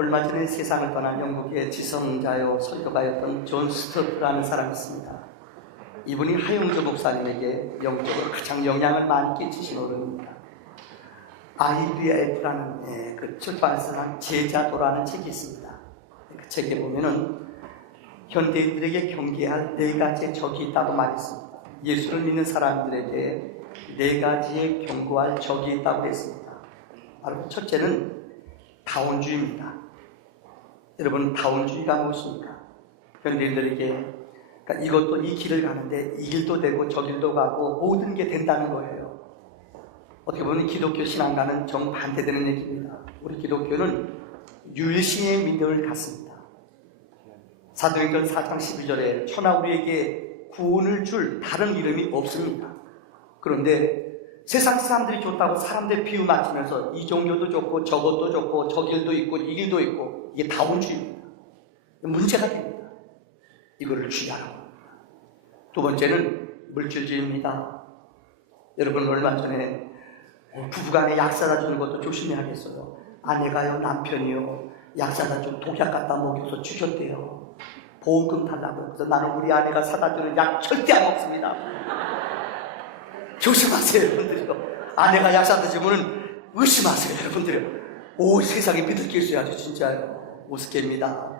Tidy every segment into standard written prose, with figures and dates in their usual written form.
얼마 전에 세상을 떠난 영국의 지성자요 설교가였던 존 스토트라는 사람이 있습니다. 이분이 하용조 목사님에게 영적으로 가장 영향을 많이 끼치신 어른입니다. IBF라는 그 출판에서 난 제자도라는 책이 있습니다. 그 책에 보면은 현대인들에게 경계할 4가지의 적이 있다고 말했습니다. 예수를 믿는 사람들에게 4가지의 경고할 적이 있다고 했습니다. 바로 첫째는 다원주의입니다. 여러분, 다원주의가 무엇입니까? 현대인들에게 그러니까 이것도 이 길을 가는데 이 길도 되고 저 길도 가고 모든 게 된다는 거예요. 어떻게 보면 기독교 신앙과는 정반대되는 얘기입니다. 우리 기독교는 유일신의 믿음을 갖습니다. 사도행전 4장 12절에 천하 우리에게 구원을 줄 다른 이름이 없습니다. 그런데 세상 사람들이 좋다고 사람들 비유 맞추면서 이 종교도 좋고 저것도 좋고 저 길도 있고 이 길도 있고, 이게 다원주의입니다. 문제가 됩니다. 이거를 주의하라고 합니다. 두 번째는 물질주의입니다. 여러분, 얼마 전에 부부간에 약 사다 주는 것도 조심해야겠어요. 아내가요 남편이요 약 사다 준 독약 갖다 먹여서 주셨대요. 보험금 달라고. 그래서 나는 우리 아내가 사다 주는 약 절대 안 먹습니다. 조심하세요, 여러분들요. 아내가 약 사다 주면은 의심하세요, 여러분들요. 오, 세상에 믿을 게 있어야죠. 진짜요. 우습게입니다.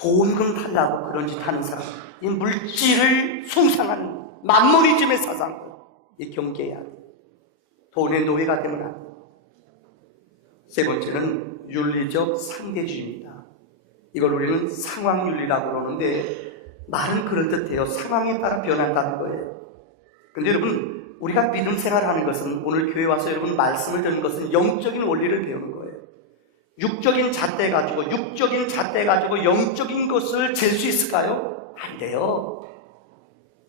보험금 달라고 그런 짓 하는 사람, 이 물질을 숭상하는 만모니즘의 사상, 이 경계해야 돼요. 돈의 노예가 되면 안 돼요. 세 번째는 윤리적 상대주의입니다. 이걸 우리는 상황윤리라고 그러는데 말은 그럴듯해요. 상황에 따라 변한다는 거예요. 그런데 여러분, 우리가 믿음 생활하는 것은, 오늘 교회 와서 여러분 말씀을 듣는 것은 영적인 원리를 배우는 거예요. 육적인 잣대 가지고 영적인 것을 잴 수 있을까요? 안 돼요.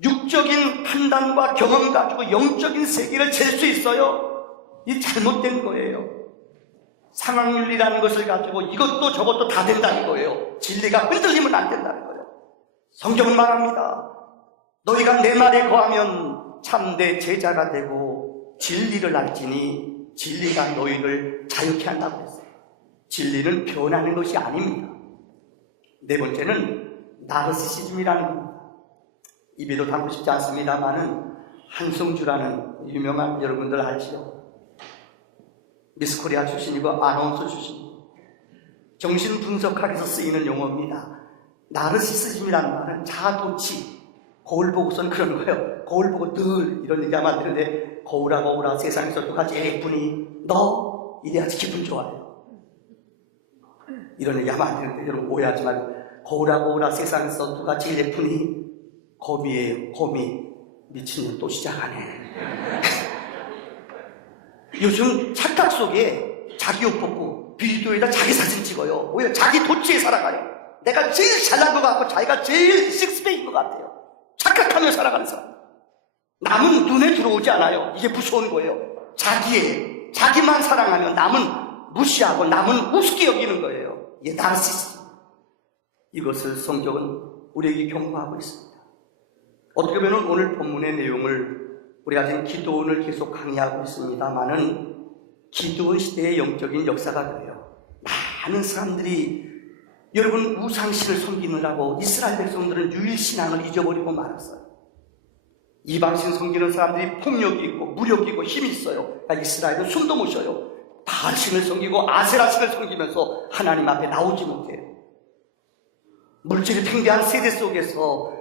육적인 판단과 경험 가지고 영적인 세계를 잴 수 있어요? 이 잘못된 거예요. 상황윤리라는 것을 가지고 이것도 저것도 다 된다는 거예요. 진리가 흔들리면 안 된다는 거예요. 성경은 말합니다. 너희가 내 말에 거하면 참내 제자가 되고 진리를 알지니 진리가 너희를 자유케 한다고 했어요. 진리는 변하는 것이 아닙니다. 네 번째는 나르시시즘이라는 겁니다. 입에도 담고 싶지 않습니다만은 한성주라는 유명한, 여러분들 알지요? 미스코리아 출신이고 아나운서 출신이고 정신분석학에서 쓰이는 용어입니다. 나르시시즘이라는 말은 자아도취, 거울 보고선 그러는 거예요. 거울 보고 늘 이런 얘기하면 안 되는데, 거울아 세상에서 누가 제일 예쁘니? 너? 이래야지 기분 좋아요. 이런 얘기하면 안 되는데, 여러분 오해하지 말고, 거울아 세상에서 누가 제일 예쁘니? 거미예요. 거미. 미친년 또 시작하네. 요즘 착각 속에 자기 옷 벗고 비디오에다 자기 사진 찍어요. 왜? 자기 도취에 살아가요. 내가 제일 잘난 것 같고 자기가 제일 식스팩인 것 같아요. 착각하며 살아가는 사람. 남은 눈에 들어오지 않아요. 이게 무서운 거예요. 자기만 사랑하면 남은 무시하고 남은 우습게 여기는 거예요. 이게 나르시시즘. 이것을 성경은 우리에게 경고하고 있습니다. 어떻게 보면 오늘 본문의 내용을 우리가 지금 기도원을 계속 강의하고 있습니다만은 기도원 시대의 영적인 역사가 돼요. 많은 사람들이, 여러분, 우상신을 섬기느라고 이스라엘 백성들은 유일신앙을 잊어버리고 말았어요. 이방신 섬기는 사람들이 폭력이 있고 무력이 있고 힘이 있어요. 그러니까 이스라엘은 숨도 못 쉬어요. 바알신을 섬기고 아세라신을 섬기면서 하나님 앞에 나오지 못해요. 물질이 팽배한 세대 속에서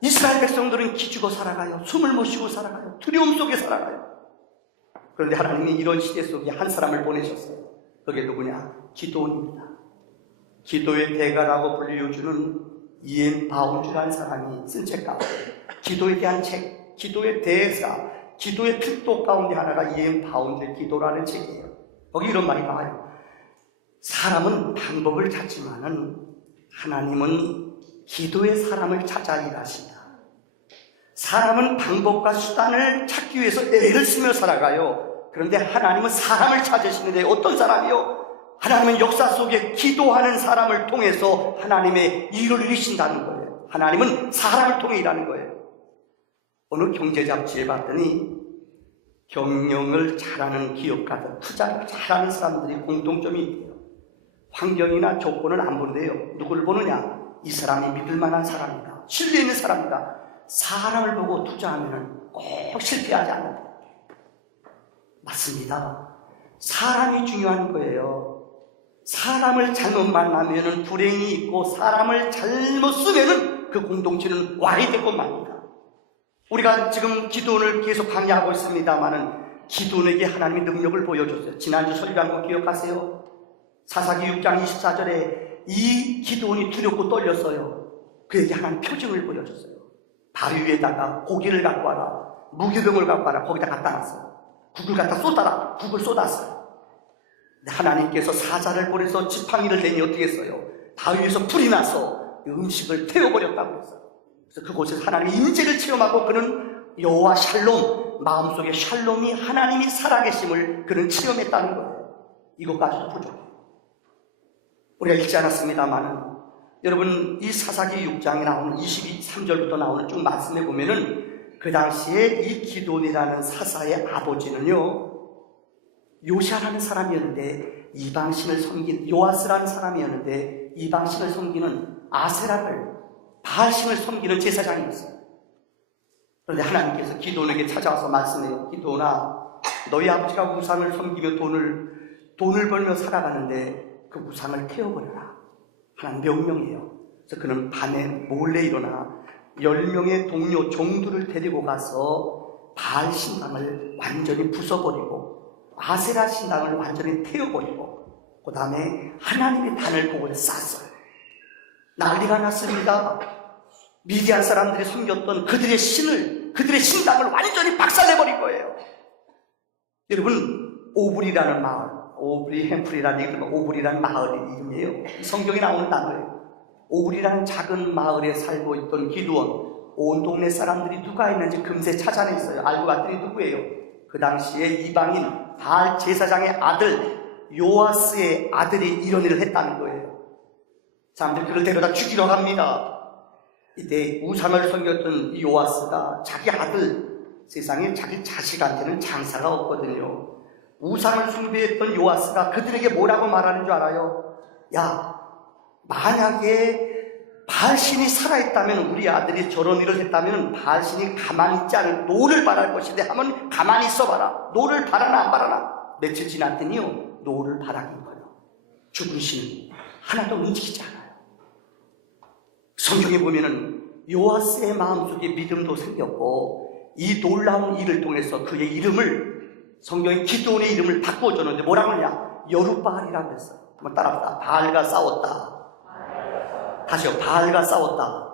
이스라엘 백성들은 기죽어 살아가요. 숨을 못 쉬고 살아가요. 두려움 속에 살아가요. 그런데 하나님이 이런 시대 속에 한 사람을 보내셨어요. 그게 누구냐? 기도원입니다. 기도의 대가라고 불려주는 이엔 바운주라는 사람이 쓴 책 가운데, 기도에 대한 책, 기도의 대사, 기도의 필독 가운데 하나가 이엔 바운주의 기도라는 책이에요. 거기 이런 말이 나와요. 사람은 방법을 찾지만은 하나님은 기도의 사람을 찾아 일하신다. 사람은 방법과 수단을 찾기 위해서 애를 쓰며 살아가요. 그런데 하나님은 사람을 찾으시는데, 어떤 사람이요? 하나님은 역사 속에 기도하는 사람을 통해서 하나님의 일을 이루신다는 거예요. 하나님은 사람을 통해 일하는 거예요. 어느 경제 잡지에 봤더니 경영을 잘하는 기업가들, 투자를 잘하는 사람들이 공통점이 있대요. 환경이나 조건을 안 보는데요. 누구를 보느냐? 이 사람이 믿을 만한 사람이다, 신뢰 있는 사람이다. 사람을 보고 투자하면 꼭 실패하지 않는다. 맞습니다. 사람이 중요한 거예요. 사람을 잘못 만나면 불행이 있고, 사람을 잘못 쓰면 그 공동체는 와야 되고 맙니다. 우리가 지금 기도원을 계속 강의하고 있습니다만은, 기도원에게 하나님의 능력을 보여줬어요. 지난주 설교한 거 기억하세요? 사사기 6장 24절에 이 기도원이 두렵고 떨렸어요. 그에게 하나님 표징을 보여줬어요. 바위 위에다가 고기를 갖고 와라, 무기병을 갖고 와라. 거기다 갖다 놨어요. 국을 갖다 쏟아라. 국을 쏟았어요. 하나님께서 사자를 보내서 지팡이를 대니 어떻게 했어요? 바위 위에서 불이 나서 음식을 태워버렸다고 했어요. 그래서 그곳에서 하나님의 임재를 체험하고, 그는 여호와 샬롬, 마음속에 샬롬이, 하나님이 살아계심을 그는 체험했다는 거예요. 이것까지도 부족해요. 우리가 읽지 않았습니다만, 여러분 이 사사기 6장에 나오는 23절부터 나오는 쭉 말씀해 보면은, 그 당시에 이 기돈이라는 사사의 아버지는요, 요시아라는 사람이었는데 이방신을 섬긴, 요아스라는 사람이었는데 이방신을 섬기는 아세라를, 바알신을 섬기는 제사장이었어요. 그런데 하나님께서 기돈에게 찾아와서 말씀해요. 기돈아, 너희 아버지가 우상을 섬기며 돈을 벌며 살아가는데 그 우상을 태워버려라. 하나님 명령이에요. 그래서 그는 밤에 몰래 일어나 10명의 동료 종들을 데리고 가서 바알 신당을 완전히 부숴버리고, 아세라 신당을 완전히 태워버리고, 그 다음에 하나님의 단을 보고 쌌어요. 난리가 났습니다. 미디안 사람들이 섬겼던 그들의 신을, 그들의 신당을 완전히 박살내버린 거예요. 여러분, 오블이라는 마을, 오블이 햄플이라는 얘기는 오블이라는 마을의 이름이에요. 성경에 나오는 단어예요. 오블이라는 작은 마을에 살고 있던 기드온, 온 동네 사람들이 누가 있는지 금세 찾아냈어요. 알고 봤더니 누구예요? 그 당시에 이방인 바알 제사장의 아들 요아스의 아들이 이런 일을 했다는 거예요. 사람들이 그를 데려다 죽이러 갑니다. 이때 우상을 섬겼던 이 요아스가 자기 아들, 세상에 자기 자식한테는 장사가 없거든요. 우상을 숭배했던 요아스가 그들에게 뭐라고 말하는 줄 알아요? 야, 만약에 바알신이 살아있다면, 우리 아들이 저런 일을 했다면 바알신이 가만히 있지 않을, 노를 바랄 것인데 하면 가만히 있어봐라. 노를 바라나 안 바라나. 며칠 지났더니요, 노를 바라긴 거예요. 죽은 신은 하나도 움직이지 않아요. 성경에 보면은 요아스의 마음속에 믿음도 생겼고, 이 놀라운 일을 통해서 그의 이름을, 성경에 기드온의 이름을 바꿔줬는데 뭐라고 하냐? 여룻바알이라고 했어요. 한번 따라합시다. 바알과 싸웠다. 다시요. 바알과 싸웠다.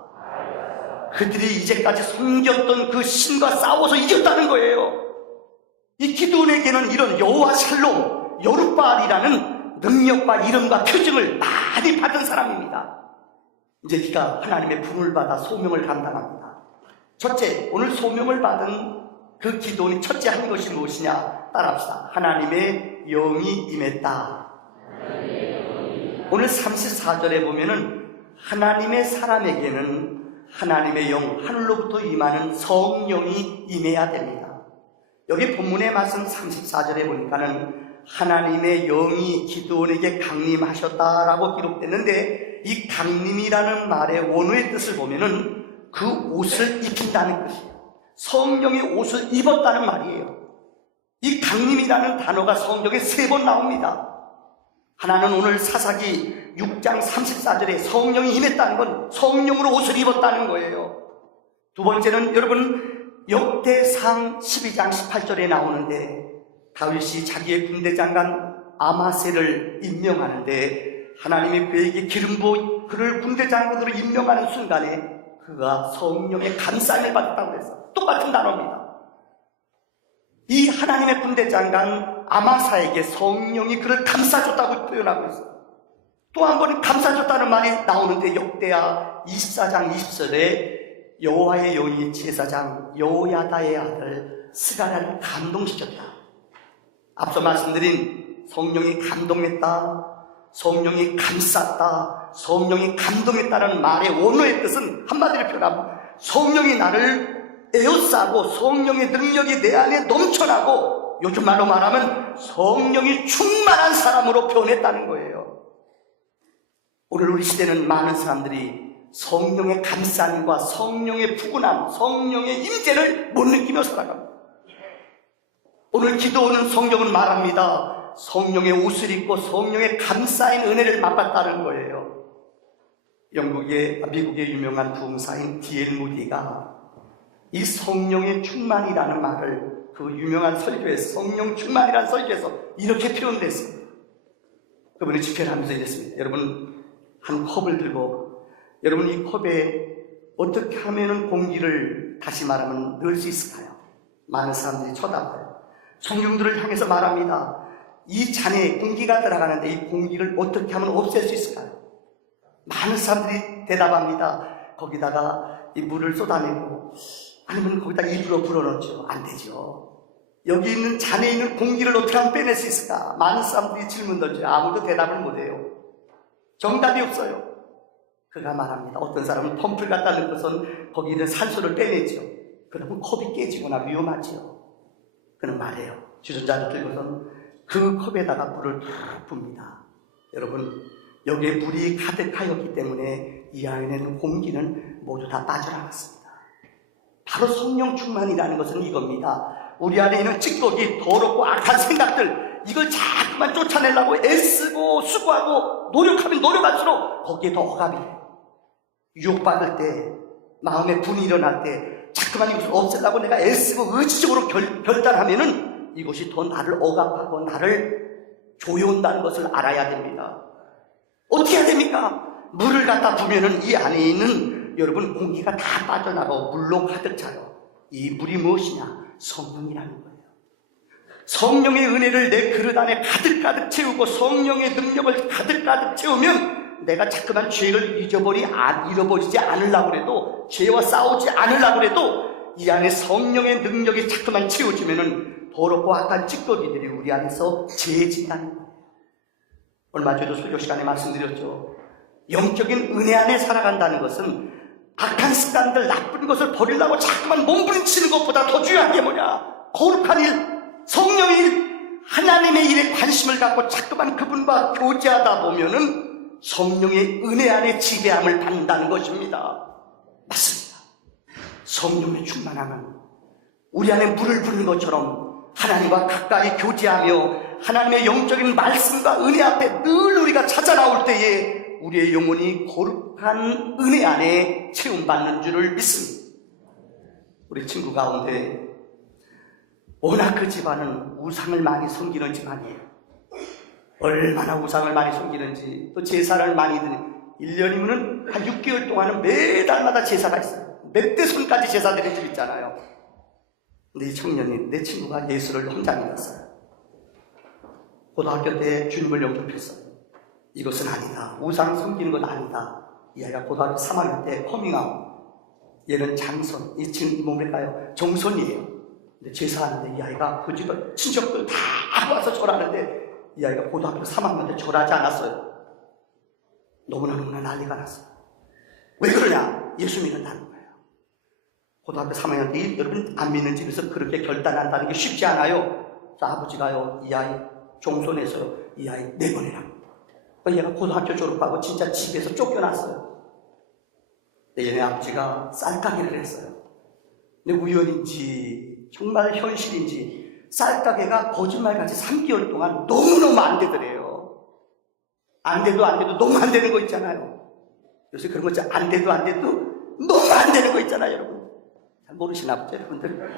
그들이 이제까지 섬겼던 그 신과 싸워서 이겼다는 거예요. 이 기드온에게는 이런 여호와 샬롬, 여룻바알이라는 능력과 이름과 표징을 많이 받은 사람입니다. 이제 네가 하나님의 부름을 받아 소명을 감당합니다. 첫째, 오늘 소명을 받은 그 기도원이 첫째 한 것이 무엇이냐? 따라합시다. 하나님의 영이 임했다. 오늘 34절에 보면은 하나님의 사람에게는 하나님의 영, 하늘로부터 임하는 성령이 임해야 됩니다. 여기 본문의 말씀 34절에 보니까는 하나님의 영이 기드온에게 강림하셨다라고 기록됐는데, 이 강림이라는 말의 원어의 뜻을 보면은 그 옷을 입힌다는 것이에요. 성령이 옷을 입었다는 말이에요. 이 강림이라는 단어가 성경에 3번 나옵니다. 하나는 오늘 사사기 6장 34절에 성령이 임했다는 건 성령으로 옷을 입었다는 거예요. 두 번째는 여러분 역대상 12장 18절에 나오는데, 다윗이 자기의 군대 장관 아마세를 임명하는데 하나님이 그에게 기름 부어 그를 군대 장관으로 임명하는 순간에 그가 성령의 감싸임을 받았다고 해서 똑같은 단어입니다. 이 하나님의 군대 장관 아마사에게 성령이 그를 감싸줬다고 표현하고 있어요. 또 한 번은 감싸줬다는 말이 나오는데, 역대하 24장 20절에 여호와의 영이 제사장 여호야다의 아들 스가랴를 감동시켰다. 앞서 말씀드린 성령이 감동했다, 성령이 감쌌다, 성령이 감동했다는 말의 원어의 뜻은 한마디로 표현하면 성령이 나를 에워싸고 성령의 능력이 내 안에 넘쳐나고, 요즘 말로 말하면 성령이 충만한 사람으로 변했다는 거예요. 오늘 우리 시대는 많은 사람들이 성령의 감싸임과 성령의 푸근함, 성령의 임재를 못 느끼며 살아갑니다. 오늘 기도하는 성경은 말합니다. 성령의 옷을 입고 성령의 감싸인 은혜를 맛봤다는 거예요. 미국의 유명한 부흥사인 D.L. 무디가 이 성령의 충만이라는 말을 그 유명한 설교에서, 성령 충만이라는 설교에서 이렇게 표현됐습니다. 그분이 집회를 하면서 이랬습니다. 여러분, 한 컵을 들고, 여러분 이 컵에 어떻게 하면 공기를 다시 말하면 넣을 수 있을까요? 많은 사람들이 쳐다봐요. 성령들을 향해서 말합니다. 이 잔에 공기가 들어가는데 이 공기를 어떻게 하면 없앨 수 있을까요? 많은 사람들이 대답합니다. 거기다가 이 물을 쏟아내고, 아니면 거기다 입으로 불어넣죠. 안 되죠. 여기 있는 잔에 있는 공기를 어떻게 하면 빼낼 수 있을까? 많은 사람들이 질문 던져요. 아무도 대답을 못해요. 정답이 없어요. 그가 말합니다. 어떤 사람은 펌프를 갖다 넣고선 거기 있는 산소를 빼내죠. 그러면 컵이 깨지거나 위험하죠. 그는 말해요. 주전자를 들고선 그 컵에다가 물을 탁 붓니다. 여러분, 여기에 물이 가득하였기 때문에 이 안에 있는 공기는 모두 다 빠져나갔습니다. 바로 성령 충만이라는 것은 이겁니다. 우리 안에 있는 찌꺼기, 더럽고 악한 생각들, 이걸 자꾸만 쫓아내려고 애쓰고 수고하고 노력하면 노력할수록 거기에 더 억압이 돼요. 유혹받을 때, 마음에 분이 일어날 때 자꾸만 이것을 없애려고 내가 애쓰고 의지적으로 결단하면은 이것이 더 나를 억압하고 나를 조여온다는 것을 알아야 됩니다. 어떻게 해야 됩니까? 물을 갖다 부면은 이 안에 있는 여러분 공기가 다 빠져나가고 물로 가득 차요. 이 물이 무엇이냐? 성령이라는 거예요. 성령의 은혜를 내 그릇 안에 가득가득 채우고 성령의 능력을 가득가득 채우면 내가 자꾸만 죄를 잃어버리지 않으려고 해도, 죄와 싸우지 않으려고 해도 이 안에 성령의 능력이 자꾸만 채워지면은 더럽고 악한 찌꺼기들이 우리 안에서 제해진다는 거예요. 얼마 전에도 설교 시간에 말씀드렸죠. 영적인 은혜 안에 살아간다는 것은 악한 습관들, 나쁜 것을 버리려고 자꾸만 몸부림치는 것보다 더 중요한 게 뭐냐? 거룩한 일, 성령의 일, 하나님의 일에 관심을 갖고 자꾸만 그분과 교제하다 보면은 성령의 은혜 안에 지배함을 받는다는 것입니다. 맞습니다. 성령의 충만함은 우리 안에 물을 부는 것처럼 하나님과 가까이 교제하며 하나님의 영적인 말씀과 은혜 앞에 늘 우리가 찾아 나올 때에 우리의 영혼이 거룩한 은혜 안에 채움받는 줄을 믿습니다. 우리 친구 가운데 워낙 그 집안은 우상을 많이 섬기는 집안이에요. 얼마나 우상을 많이 섬기는지, 또 제사를 많이 드는, 1년이면 한 6개월 동안은 매달마다 제사가 있어요. 몇 대 손까지 제사 드리는 집 있잖아요. 근데 이 청년이, 내 친구가 예수를 혼자 믿었어요. 고등학교 때 주님을 영접했어요. 이것은 아니다. 우상 섬기는 건 아니다. 이 아이가 고등학교 3학년 때 커밍아웃. 얘는 장손, 이 친구 뭡니까요? 정손이에요. 근데 제사하는데 이 아이가 그 집을 친척들 다 와서 절하는데 이 아이가 고등학교 3학년 때 절하지 않았어요. 너무나 난리가 났어요. 왜 그러냐? 예수 믿는다는 거예요. 고등학교 3학년 때 여러분 안 믿는 집에서 그렇게 결단한다는 게 쉽지 않아요. 그래서 아버지가요, 이 아이 종손해서요, 이 아이 내보내라고. 얘가 고등학교 졸업하고 진짜 집에서 쫓겨났어요. 근데 얘네 아버지가 쌀가게를 했어요. 근데 우연인지 정말 현실인지 쌀가게가 거짓말같이 3개월 동안 너무너무 안 되더래요. 안 돼도 너무 안 되는 거 있잖아요. 요새 그런 거 안 돼도 너무 안 되는 거 있잖아요, 여러분. 잘 모르시나 보죠, 여러분들.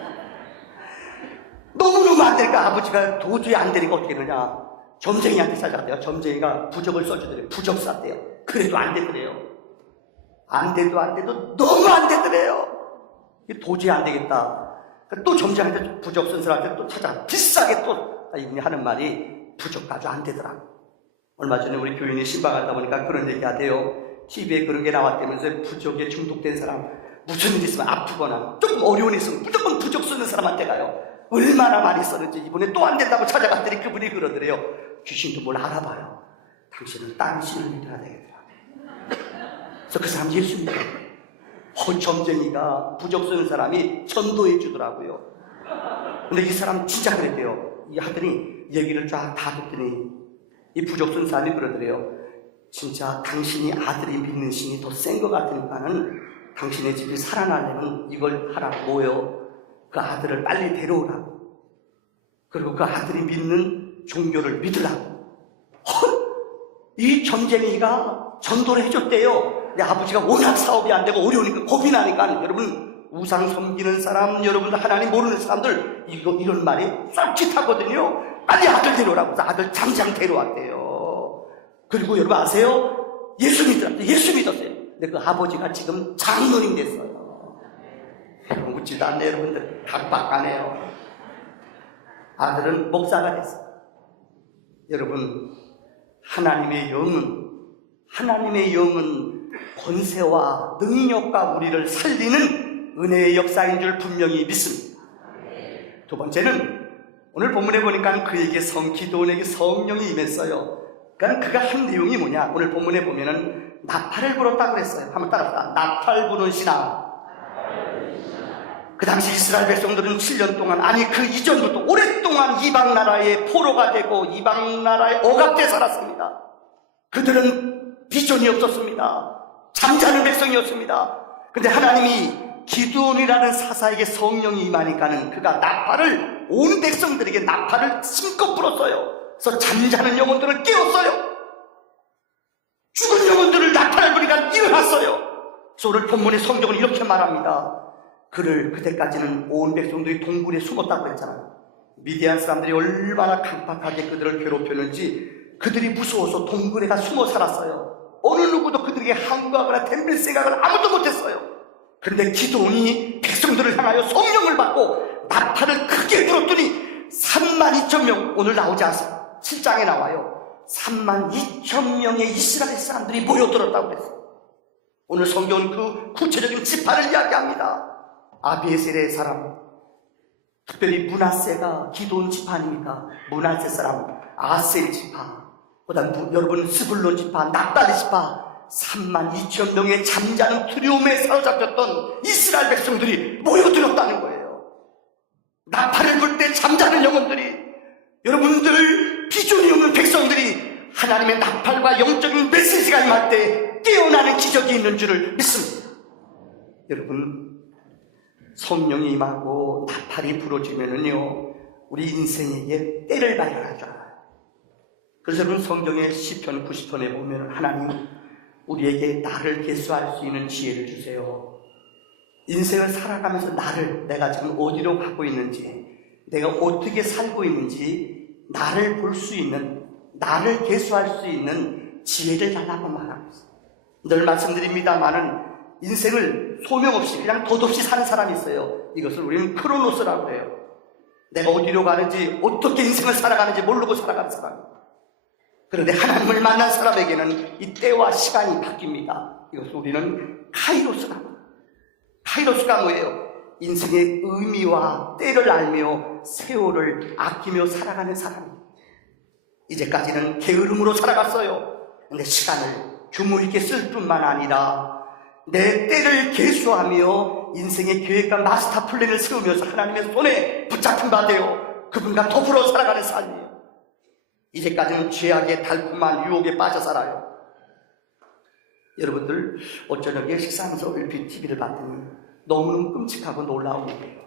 너무너무 안 되니까 아버지가 도저히 안 되니까 어떻게 그러냐. 점쟁이한테 찾아갔대요. 점쟁이가 부적을 써주더래요. 부적 쌌대요. 그래도 안 되더래요. 안 돼도 너무 안 되더래요. 도저히 안 되겠다. 또 점쟁이한테 부적 쓴 사람한테 또 찾아가. 비싸게 또 이분이 하는 말이 부적 가지고 안 되더라. 얼마 전에 우리 교인이 신방하다 보니까 그런 얘기 하대요. TV에 그런 게 나왔다면서 부적에 중독된 사람 무슨 일 있으면 아프거나 조금 어려운 일 있으면 무조건 부적 쓰는 사람한테 가요. 얼마나 많이 썼는지 이번에 또 안 된다고 찾아갔더니 그분이 그러더래요. 귀신도 뭘 알아봐요. 당신은 딴 신을 믿어야 되겠더라. 그래서 그 사람 예수 믿어요. 점쟁이가 부적 쓰는 사람이 전도해 주더라고요. 근데 이 사람 진짜 그랬대요. 하더니 얘기를 쫙 다 듣더니 이 부적 쓴 사람이 그러더래요. 진짜 당신이 아들이 믿는 신이 더 센 것 같으니까는 당신의 집이 살아나려면 이걸 하라. 뭐요? 그 아들을 빨리 데려오라고. 그리고 그 아들이 믿는 종교를 믿으라고. 이 전쟁이가 전도를 해줬대요. 내 아버지가 워낙 사업이 안 되고 어려우니까 겁이 나니까 여러분 우상 섬기는 사람, 여러분들 하나님 모르는 사람들 이런 말이 쏠깃하거든요. 빨리 아들 데려오라고 해서 아들 당장 데려왔대요. 그리고 여러분 아세요? 예수 믿었어요. 근데 그 아버지가 지금 장로님 됐어요. 묻지도 않네 여러분들. 각박하네요. 아들은 목사가 됐어요. 여러분 하나님의 영은 권세와 능력과 우리를 살리는 은혜의 역사인 줄 분명히 믿습니다. 두 번째는 오늘 본문에 보니까 그에게 기도원에게 성령이 임했어요. 그러니까 그가 한 내용이 뭐냐? 오늘 본문에 보면은 나팔을 불었다고 그랬어요. 한번 따라합시다. 나팔 부는 신앙. 그 당시 이스라엘 백성들은 7년 동안, 아니 그 이전부터 오랫동안 이방 나라의 포로가 되고 이방 나라에 억압돼 살았습니다. 그들은 비전이 없었습니다. 잠자는 백성이었습니다. 근데 하나님이 기드온이라는 사사에게 성령이 임하니까는 그가 나팔을 온 백성들에게 나팔을 심껏 불었어요. 그래서 잠자는 영혼들을 깨웠어요. 죽은 영혼들을 나팔을 부니까 일어났어요. 그래서 오늘 본문의 성경은 이렇게 말합니다. 그때까지는 온 백성들이 동굴에 숨었다고 했잖아요. 미디안 사람들이 얼마나 강팍하게 그들을 괴롭혔는지 그들이 무서워서 동굴에 가 숨어 살았어요. 어느 누구도 그들에게 항거하거나 덤빌 생각을 아무도 못했어요. 그런데 기드온이 백성들을 향하여 성령을 받고 나팔을 크게 불었더니 32,000명, 오늘 나오지 않습니다. 7장에 나와요. 32,000명의 이스라엘 사람들이 모여들었다고 그랬어요. 오늘 성경은 그 구체적인 지파를 이야기합니다. 아비에셀의 사람, 특별히 므낫세가 기드온 지파 아닙니까? 므낫세 사람, 아셀 지파, 그다음 여러분 스불론 지파, 납달리 지파, 32,000명의 잠자는 두려움에 사로잡혔던 이스라엘 백성들이 모여들었다는 거예요. 나팔을 불 때 잠자는 영혼들이, 여러분들 비전이 없는 백성들이 하나님의 나팔과 영적인 메시지가 임할 때 깨어나는 기적이 있는 줄을 믿습니다. 여러분 성령이 임하고 나팔이 불어지면은요 우리 인생에게 때를 발견할 줄 알아요. 그래서 여러분 성경의 시편 90편에 보면 하나님 우리에게 나를 계수할 수 있는 지혜를 주세요. 인생을 살아가면서 내가 지금 어디로 가고 있는지, 내가 어떻게 살고 있는지 나를 볼 수 있는, 나를 계수할 수 있는 지혜를 달라고 말하고 있어요. 늘 말씀드립니다마는 인생을 소명 없이 그냥 덧없이 사는 사람이 있어요. 이것을 우리는 크로노스라고 해요. 내가 어디로 가는지, 어떻게 인생을 살아가는지 모르고 살아가는 사람. 그런데 하나님을 만난 사람에게는 이 때와 시간이 바뀝니다. 이것을 우리는 카이로스라고 해요. 카이로스가 뭐예요? 인생의 의미와 때를 알며 세월을 아끼며 살아가는 사람입니다. 이제까지는 게으름으로 살아갔어요. 근데 시간을 규모 있게 쓸 뿐만 아니라 내 때를 계수하며 인생의 계획과 마스터 플랜을 세우면서 하나님의 손에 붙잡힌 바 되어 그분과 더불어 살아가는 삶이에요. 이제까지는 죄악의 달콤한 유혹에 빠져 살아요. 여러분들 어쩌녁에 식사하면서 얼핏 TV를 봤더니 너무너무 끔찍하고 놀라운 일이에요.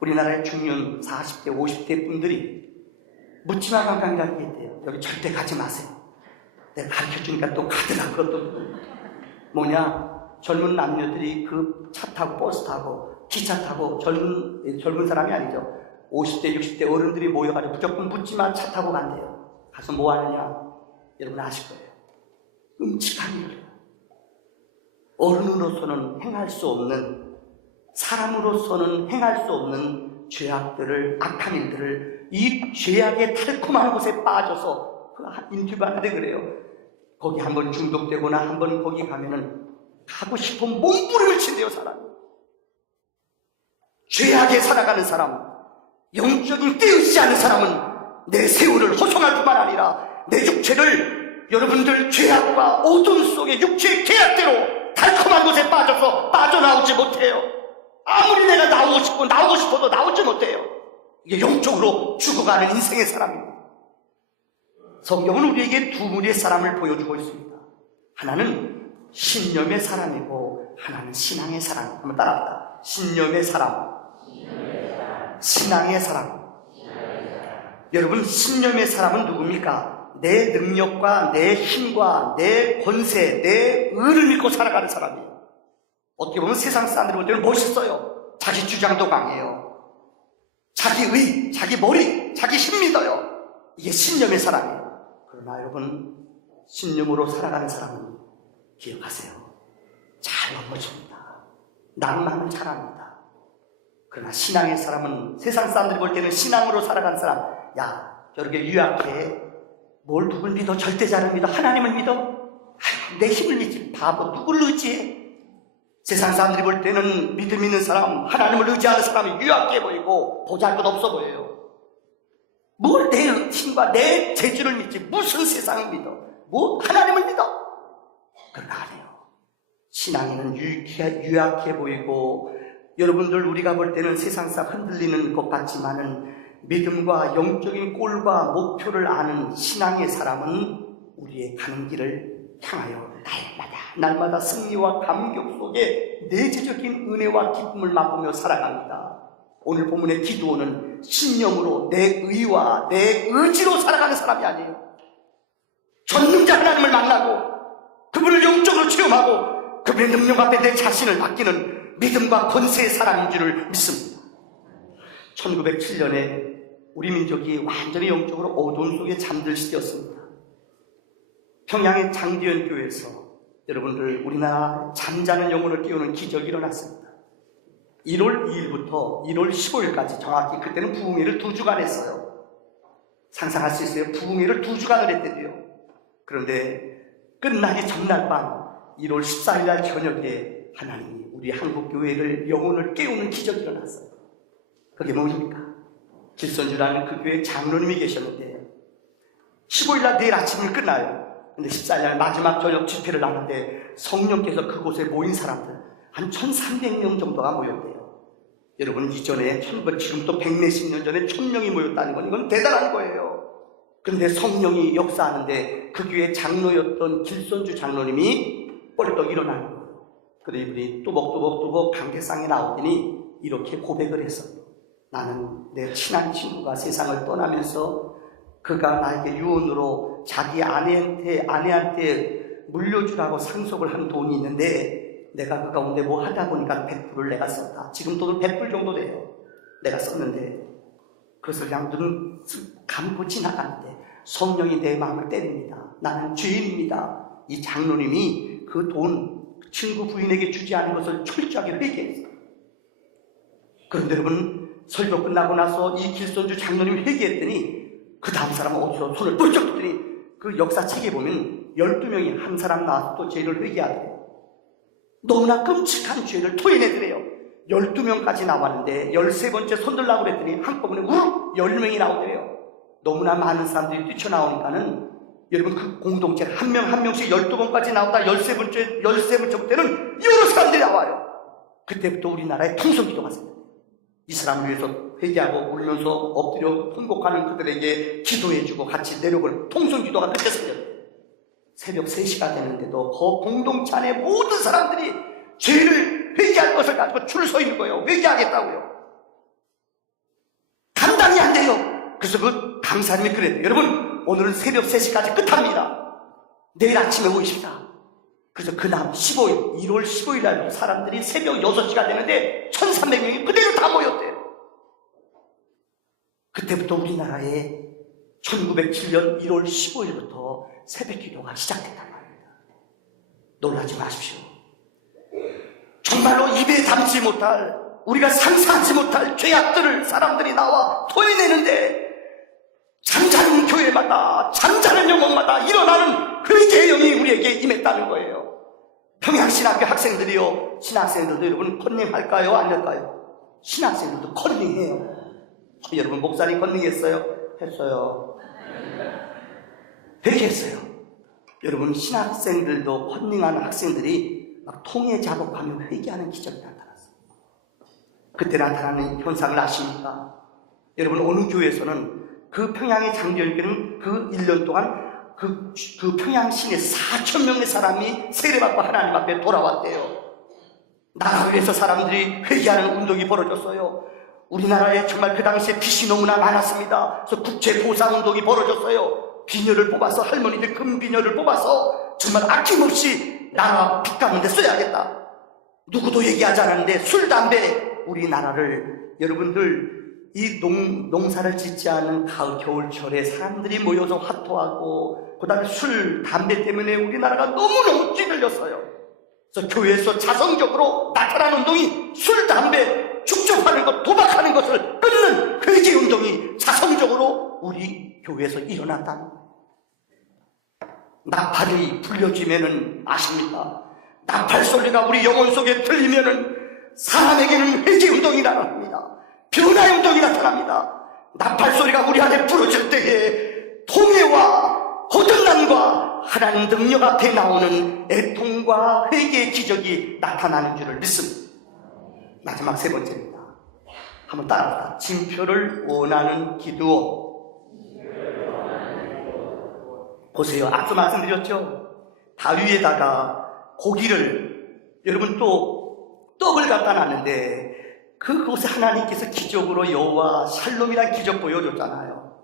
우리나라의 중년 40대 50대 분들이 묻지마 관광이라는 게 있대요. 여기 절대 가지 마세요. 내가 가르쳐주니까 또 가더라. 그것도 뭐냐, 젊은 남녀들이 그 차 타고 버스 타고 기차 타고 젊은 사람이 아니죠. 50대 60대 어른들이 모여가지고 무조건 묻지마 차 타고 간대요. 가서 뭐 하느냐, 여러분 아실 거예요. 끔찍한 일. 어른으로서는 행할 수 없는, 사람으로서는 행할 수 없는 죄악들을, 악한 일들을 이 죄악의 달콤한 곳에 빠져서 인터뷰하는데 그래요. 거기 한번 중독되거나 한번 거기 가면은 가고 싶은 몸부림을 친대요, 사람이. 죄악에 살아가는 사람, 영적인 깨어있지 않은 사람은 내 세월을 허송할 뿐만 아니라 내 육체를 여러분들 죄악과 어둠 속의 육체의 계약대로 달콤한 곳에 빠져서 빠져나오지 못해요. 아무리 내가 나오고 싶어도 나오지 못해요. 이게 영적으로 죽어가는 인생의 사람입니다. 성경은 우리에게 두 무리의 사람을 보여주고 있습니다. 하나는 신념의 사람이고 하나는 신앙의 사람. 한번 따라합시다. 신념의 사람, 신앙의 사람. 여러분, 신념의 사람은 누굽니까? 내 능력과 내 힘과 내 권세, 내 의를 믿고 살아가는 사람이에요. 어떻게 보면 세상 사람들이 볼 때는 멋있어요. 자기 주장도 강해요. 자기 의, 자기 머리, 자기 힘 믿어요. 이게 신념의 사람이에요. 그러나 여러분, 신념으로 살아가는 사람은 기억하세요. 잘 넘어집니다. 낭만은 잘합니다. 그러나 신앙의 사람은, 세상 사람들이 볼 때는 신앙으로 살아가는 사람, 야, 저렇게 유약해. 뭘 누굴 믿어? 절대자를 믿어? 하나님을 믿어? 아이고, 내 힘을 믿지. 바보, 누굴 의지해? 세상 사람들이 볼 때는 믿음 있는 사람, 하나님을 의지하는 사람이 유약해 보이고 보잘것없어 보여요. 뭘 내 힘과 내 재주를 믿지? 무슨 세상을 믿어? 뭐 하나님을 믿어? 그건 아니에요. 신앙에는 유약해 보이고, 여러분들 우리가 볼 때는 세상사 흔들리는 것 같지만은 믿음과 영적인 꼴과 목표를 아는 신앙의 사람은 우리의 가는 길을 향하여 날마다 승리와 감격 속에 내재적인 은혜와 기쁨을 맛보며 살아갑니다. 오늘 본문의 기드온은 신념으로 내 의와 내 의지로 살아가는 사람이 아니에요. 전능자 하나님을 만나고 그분을 영적으로 체험하고 그분의 능력 앞에 내 자신을 맡기는 믿음과 권세의 사람인 줄을 믿습니다. 1907년에 우리 민족이 완전히 영적으로 어두운 속에 잠들 시대였습니다. 평양의 장대현 교회에서 여러분들 우리나라 잠자는 영혼을 깨우는 기적이 일어났습니다. 1월 2일부터 1월 15일까지 정확히 그때는 부흥회를 2주간 했어요. 상상할 수 있어요? 부흥회를 2주간을 했대요. 그런데 끝나기 전날 밤 1월 14일날 저녁에 하나님이 우리 한국교회를 영혼을 깨우는 기적이 일어났어요. 그게 뭡니까? 길선주라는 그 교회 장로님이 계셨는데 15일날 내일 아침이 끝나요. 근데 14일날 마지막 저녁 집회를 하는데 성령께서 그곳에 모인 사람들 한 1300명 정도가 모였대요. 여러분, 이전에 지금 또 100몇십 년 전에 1000명이 모였다는 건 이건 대단한 거예요. 그런데 성령이 역사하는데 그 교회 장로였던 길선주 장로님이 뻘떡 일어나는 거예요. 그래 이분이 뚜벅뚜벅 강대상에 나오더니 이렇게 고백을 했어요. 나는 내 친한 친구가 세상을 떠나면서 그가 나에게 유언으로 자기 아내한테 물려주라고 상속을 한 돈이 있는데 내가 그 가운데 뭐 하다 보니까 100불을 내가 썼다. 지금 돈은 100불 정도 돼요. 내가 썼는데 그래서 그냥 눈 감고 지나가는데 성령이 내 마음을 때립니다. 나는 죄인입니다. 이 장로님이 그 돈 친구 부인에게 주지 않은 것을 철저하게 회개했어요. 그런데 여러분, 설교 끝나고 나서 이 길선주 장로님이 회개했더니 그 다음 사람은 어디서 손을 뿔쩍 들더니 그 역사책에 보면 12명이 한 사람 나와서 또 죄를 회개하더래요. 너무나 끔찍한 죄를 토해내더래요. 12명까지 나왔는데 13번째 손들라고 그랬더니 한꺼번에 우르르 10명이 나오더래요. 너무나 많은 사람들이 뛰쳐나오니까는 여러분, 그 공동체를 한 명 한 명씩 12번까지 나오다 13번째부터는 여러 사람들이 나와요. 그때부터 우리나라에 통성기도가 생겨요. 이 사람을 위해서 회개하고 울면서 엎드려 통곡하는 그들에게 기도해주고 같이 내려올 통성기도가 그때 생겨요. 새벽 3시가 되는데도 그 공동체 안에 모든 사람들이 죄를 회개할 것을 가지고 줄을 서 있는 거예요. 회개하겠다고요. 감당이 안 돼요. 그래서 그 강사님이 그랬대요. 여러분, 오늘은 새벽 3시까지 끝합니다. 내일 아침에 오십시다. 그래서 그다음 1월 15일 날 사람들이 새벽 6시가 되는데 1300명이 그대로 다 모였대요. 그때부터 우리나라에 1907년 1월 15일부터 새벽 기도가 시작됐단 말입니다. 놀라지 마십시오. 정말로 입에 담지 못할, 우리가 상상하지 못할 죄악들을 사람들이 나와 토해내는데 잠자는 교회마다, 잠자는 영혼마다 일어나는 회개의 영이 우리에게 임했다는 거예요. 평양신학교 학생들이요, 신학생들도 여러분 컨닝할까요? 안 할까요? 신학생들도 컨닝해요. 여러분, 목사님 컨닝했어요? 했어요. 회개했어요. 여러분, 신학생들도 컨닝하는 학생들이 막 통해 작업하며 회개하는 기적이 나타났어요. 그때 나타나는 현상을 아십니까? 여러분, 어느 교회에서는 그 평양의 장교에게는 그 1년 동안 그 평양 시내 4,000명의 사람이 세례받고 하나님 앞에 돌아왔대요. 나라를 위해서 사람들이 회개하는 운동이 벌어졌어요. 우리나라에 정말 그 당시에 빚이 너무나 많았습니다. 그래서 국제보상운동이 벌어졌어요. 비녀를 뽑아서, 할머니들 금비녀를 뽑아서 정말 아낌없이 나라 빚 갚는데 써야겠다. 누구도 얘기하지 않았는데 술, 담배, 우리나라를, 여러분들 이 농사를 짓지 않은 가을, 겨울철에 사람들이 모여서 화투하고 그 다음에 술, 담배 때문에 우리나라가 너무너무 찌들렸어요. 그래서 교회에서 자성적으로 나타난 운동이 술, 담배, 축적하는 것, 도박하는 것을 끊는 회개 운동이 자성적으로 우리 교회에서 일어났다는 거예요. 나팔이 불려지면은 아십니까? 나팔 소리가 우리 영혼 속에 들리면은 사람에게는 회개 운동이 나타납니다. 변화의 운동이 나타납니다. 나팔 소리가 우리 안에 불어질 때에 통해와 거듭남과 하나님 능력 앞에 나오는 애통과 회개의 기적이 나타나는 줄을 믿습니다. 마지막 세 번째입니다. 한번 따라합시다. 징표를 원하는 기도. 보세요. 앞서 말씀드렸죠. 다위에다가 고기를, 여러분 또 떡을 갖다 놨는데 그곳에 하나님께서 기적으로 여호와 샬롬이란 기적 보여줬잖아요.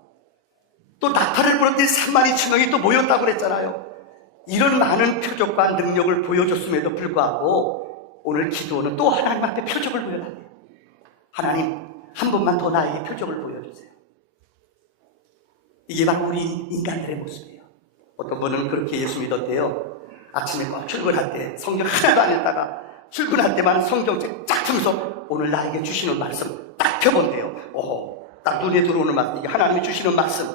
또 나팔을 불었더니 32,000명이 또 모였다고 그랬잖아요. 이런 많은 표적과 능력을 보여줬음에도 불구하고 오늘 기도는 또 하나님 앞에 표적을 보여달래요. 하나님, 한 번만 더 나에게 표적을 보여주세요. 이게 바로 우리 인간들의 모습이에요. 어떤 분은 그렇게 예수 믿었대요. 아침에 꼭 출근할 때 성경 하나도 안 읽다가 출근할 때만 성경책 쫙 펴면서 오늘 나에게 주시는 말씀 딱 펴본대요. 딱 눈에 들어오는 말씀, 이게 하나님이 주시는 말씀,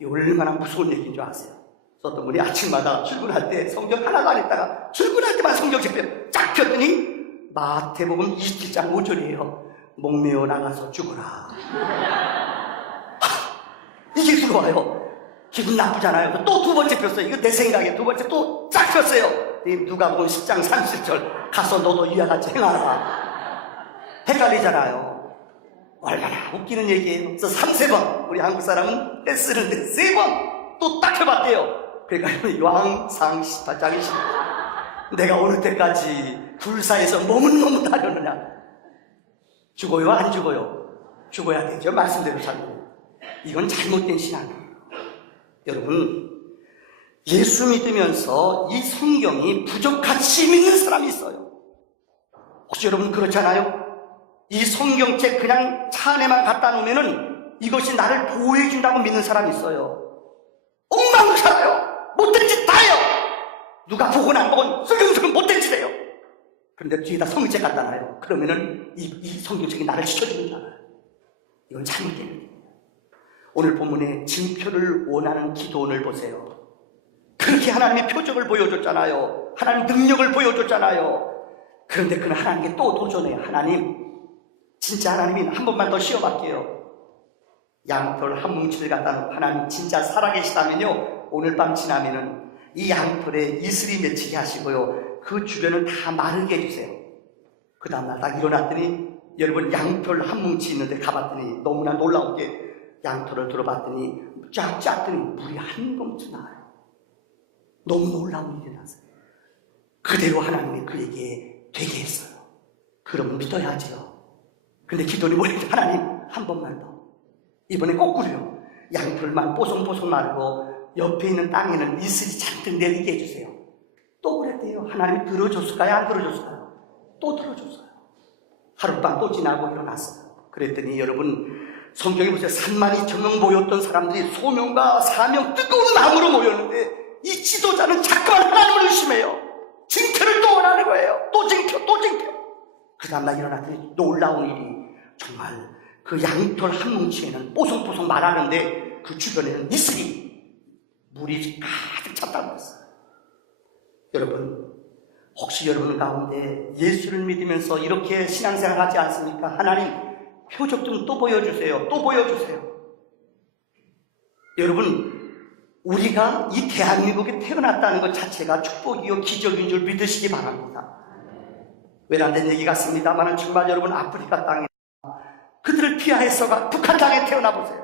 이게 얼마나 무서운 얘기인 줄 아세요? 그래서 어떤 분이 아침마다 출근할 때 성경 하나도 안 읽다가 출근할 때만 성경책 쫙 폈더니 마태복음 27장 5절이에요. 목매어 나가서 죽어라. 이게 들어와요. 기분 나쁘잖아요. 또 두 번째 폈어요. 이거 내 생각에 두 번째 또 쫙 폈어요. 누가복음 10장 30절 가서 너도 이와 같이 행하라. 헷갈리잖아요. 얼마나 웃기는 얘기예요. 그래서 3번 우리 한국 사람은 떼쓰는데 3번 또 딱 펴봤대요. 그러니까 요한상 18장이 내가 어느 때까지 불사에서 머뭇머뭇하려느냐. 죽어요 안 죽어요? 죽어야 되죠. 말씀대로 살고. 이건 잘못된 신앙이에요. 여러분, 예수 믿으면서 이 성경이 부족같이 믿는 사람이 있어요. 혹시 여러분 그렇잖아요? 이 성경책 그냥 차 안에만 갖다 놓으면은 이것이 나를 보호해준다고 믿는 사람이 있어요. 엉망을 살아요. 못된 짓 다 해요. 누가 보고 난 건 성경책은 못된 짓 해요. 그런데 뒤에다 성경책 갖다 놔요. 그러면은 이 성경책이 나를 지켜주는 줄 알아요. 이건 잘못된 일이에요. 오늘 본문에 징표를 원하는 기도원을 보세요. 그렇게 하나님의 표적을 보여줬잖아요. 하나님 능력을 보여줬잖아요. 그런데 그는 하나님께 또 도전해요. 하나님, 진짜 하나님이 한 번만 더 시험할게요. 양털 한 뭉치를 갖다 놓고 하나님 진짜 살아계시다면요, 오늘 밤 지나면은 이 양털에 이슬이 맺히게 하시고요, 그 주변을 다 마르게 해주세요. 그 다음날 딱 일어났더니 여러분 양털 한 뭉치 있는데 가봤더니 너무나 놀라우게 양털을 들어봤더니 쫙 짰더니 물이 한 봉투 나와요. 너무 놀라운 일이 났어요. 그대로 하나님이 그에게 되게 했어요. 그러면 믿어야지요. 근데 기도는 뭐랬죠? 하나님 한 번만 더. 이번에 거꾸로요. 양털만 뽀송뽀송 마르고 옆에 있는 땅에는 이슬이 잔뜩 내리게 해주세요. 또 그랬대요. 하나님이 들어줬을까요? 안 들어줬을까요? 또 들어줬어요. 하룻밤 또 지나고 일어났어요. 그랬더니 여러분 성경에 보세요. 32,000명 모였던 사람들이 소명과 사명 뜨거운 마음으로 모였는데 이 지도자는 자꾸만 하나님을 의심해요. 징표를 또 원하는 거예요. 또 징표, 또 징표. 그 다음날 일어났더니 놀라운 일이, 정말 그 양털 한 뭉치에는 뽀송뽀송 말하는데 그 주변에는 이슬이, 물이 가득 찼다고 했어요. 여러분, 혹시 여러분 가운데 예수를 믿으면서 이렇게 신앙생활 하지 않습니까? 하나님 표적 좀 또 보여주세요. 또 보여주세요. 여러분, 우리가 이 대한민국에 태어났다는 것 자체가 축복이요 기적인 줄 믿으시기 바랍니다. 외람된 얘기 같습니다만 정말 여러분 아프리카 땅에 그들을 피하해서가 북한 땅에 태어나 보세요.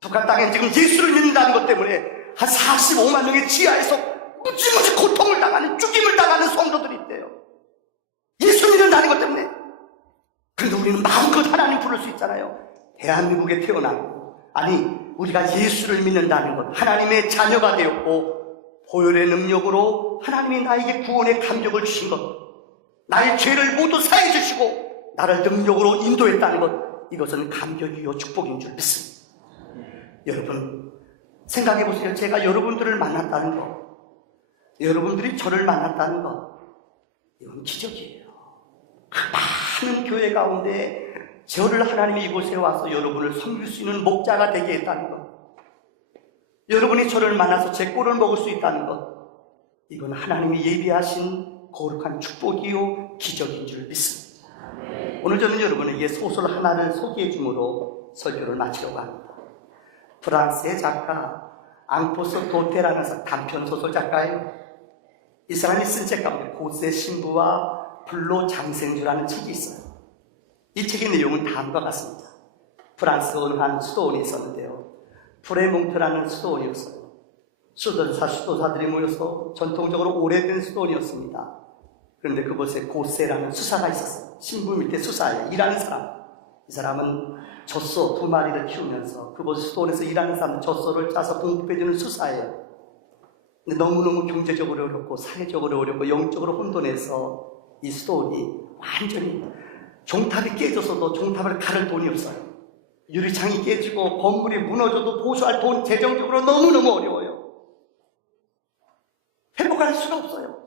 북한 땅에 지금 예수를 믿는다는 것 때문에 한 45만 명의 지하에서 무지무지 고통을 당하는, 죽임을 당하는 성도들이 있대요. 예수 믿는다는 것 때문에. 그런데 우리는 마음껏 하나님 부를 수 있잖아요. 대한민국에 태어나고, 아니 우리가 예수를 믿는다는 것, 하나님의 자녀가 되었고 보혈의 능력으로 하나님이 나에게 구원의 감격을 주신 것, 나의 죄를 모두 사해 주시고 나를 능력으로 인도했다는 것, 이것은 감격이요 축복인 줄 믿습니다. 여러분 생각해 보세요. 제가 여러분들을 만났다는 것, 여러분들이 저를 만났다는 것, 이건 기적이에요. 그 많은 교회 가운데 저를 하나님이 이곳에 와서 여러분을 섬길 수 있는 목자가 되게 했다는 것, 여러분이 저를 만나서 제 꼴을 먹을 수 있다는 것, 이건 하나님이 예비하신 거룩한 축복이요 기적인 줄 믿습니다. 오늘 저는 여러분에게 소설 하나를 소개해 줌으로 설교를 마치려고 합니다. 프랑스의 작가 앙포스 도테라는 단편소설 작가예요. 이 사람이 쓴 책 가운데 고세 신부와 불로 장생주라는 책이 있어요. 이 책의 내용은 다음과 같습니다. 프랑스 어느 한 수도원이 있었는데요. 프레몽트라는 수도원이었어요. 수도사들이 모여서 전통적으로 오래된 수도원이었습니다. 그런데 그곳에 고세라는 수사가 있었어요. 신부 밑에 수사에 일하는 사람. 이 사람은 젖소 2마리를 키우면서 그곳 수도원에서 일하는 사람 젖소를 짜서 공급해주는 수사예요. 근데 너무너무 경제적으로 어렵고 사회적으로 어렵고 영적으로 혼돈해서 이 수도원이 완전히 종탑이 깨져서도 종탑을 가를 돈이 없어요. 유리창이 깨지고 건물이 무너져도 보수할 돈, 재정적으로 너무너무 어려워요. 회복할 수가 없어요.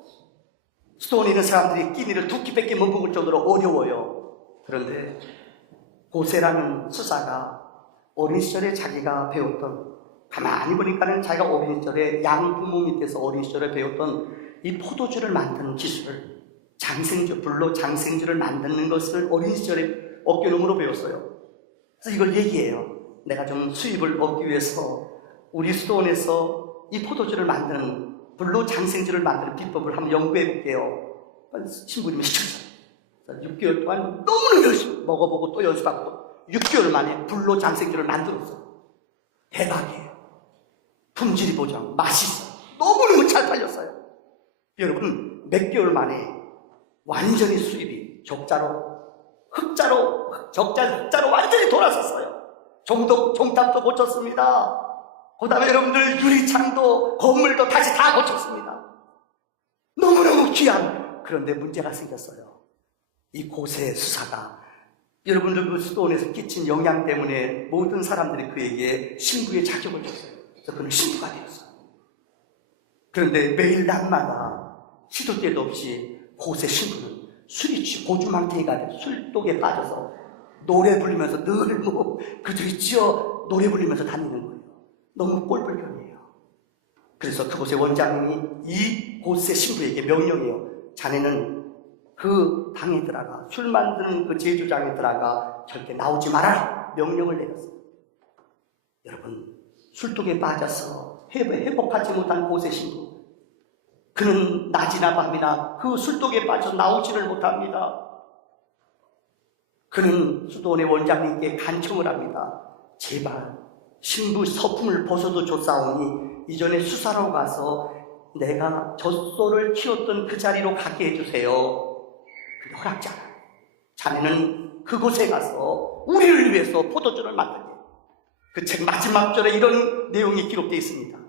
수도원에 있는 사람들이 끼니를 2끼밖에 못 먹을 정도로 어려워요. 그런데 고세라는 수사가 어린 시절에 자기가 배웠던, 가만히 보니까는 자기가 어린 시절에 양부모 밑에서 어린 시절에 배웠던 이 포도주를 만드는 기술을, 장생주, 불로 장생주를 만드는 것을 어린 시절에 어깨너머로 배웠어요. 그래서 이걸 얘기해요. 내가 좀 수입을 얻기 위해서 우리 수도원에서 이 포도주를 만드는, 불로 장생주를 만드는 비법을 한번 연구해 볼게요. 신부님이 시켰어요. 6개월 동안 너무너무 열심히 먹어보고 또 연습하고 6개월 만에 불로 장생주를 만들었어요. 대박이에요. 품질이 보장, 맛있어요. 너무너무 잘 팔렸어요. 여러분, 몇 개월 만에 완전히 수입이 적자로 완전히 돌아섰어요. 종탑도 고쳤습니다. 그 다음에 여러분들 유리창도 건물도 다시 다 고쳤습니다. 너무너무 귀한. 그런데 문제가 생겼어요. 이 고세 수사가 여러분들 그 수도원에서 끼친 영향 때문에 모든 사람들이 그에게 신부의 자격을 줬어요. 그래서 그는 신부가 되었어요. 그런데 매일 낮마다 시도 때도 없이 고세 신부는 술이 취 고주망태가 돼서 술독에 빠져서 노래 부르면서 늘 그들이 찌어 노래 부르면서 다니는 거예요. 너무 꼴불견이에요. 그래서 그곳의 원장님이 이 고세 신부에게 명령해요. 자네는 그 방에 들어가, 술 만드는 그 제주장에 들어가 절대 나오지 말아라 명령을 내렸어요. 여러분, 술독에 빠져서 회복하지 못한 고세 신부, 그는 낮이나 밤이나 그 술독에 빠져 나오지를 못합니다. 그는 수도원의 원장님께 간청을 합니다. 제발 신부 서품을 벗어도 좋사오니 이전에 수사로 가서 내가 젖소를 키웠던 그 자리로 가게 해주세요. 근데 허락지 않아요. 자네는 그곳에 가서 우리를 위해서 포도주를 만들게. 그 책 마지막 절에 이런 내용이 기록되어 있습니다.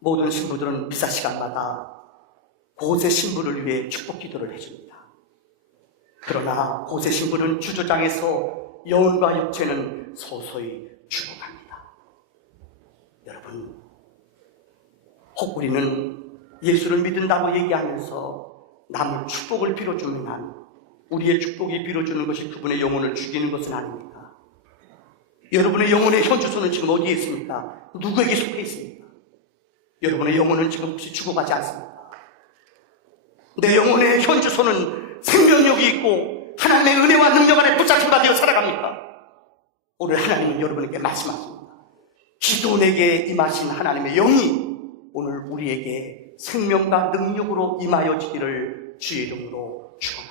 모든 신부들은 미사 시간마다 고세 신부를 위해 축복 기도를 해줍니다. 그러나 고세 신부는 주저장에서 영혼과 육체는 서서히 죽어갑니다. 여러분, 혹 우리는 예수를 믿는다고 얘기하면서 남을 축복을 빌어주는 한 우리의 축복이 빌어주는 것이 그분의 영혼을 죽이는 것은 아닙니까? 여러분의 영혼의 현주소는 지금 어디에 있습니까? 누구에게 속해 있습니까? 여러분의 영혼은 지금 혹시 죽어가지 않습니다. 내 영혼의 현주소는 생명력이 있고 하나님의 은혜와 능력 안에 붙잡힌 바 되어 살아갑니까? 오늘 하나님은 여러분에게 말씀하십니다. 기도내게 임하신 하나님의 영이 오늘 우리에게 생명과 능력으로 임하여 주기를 주의 이름으로 축원합니다.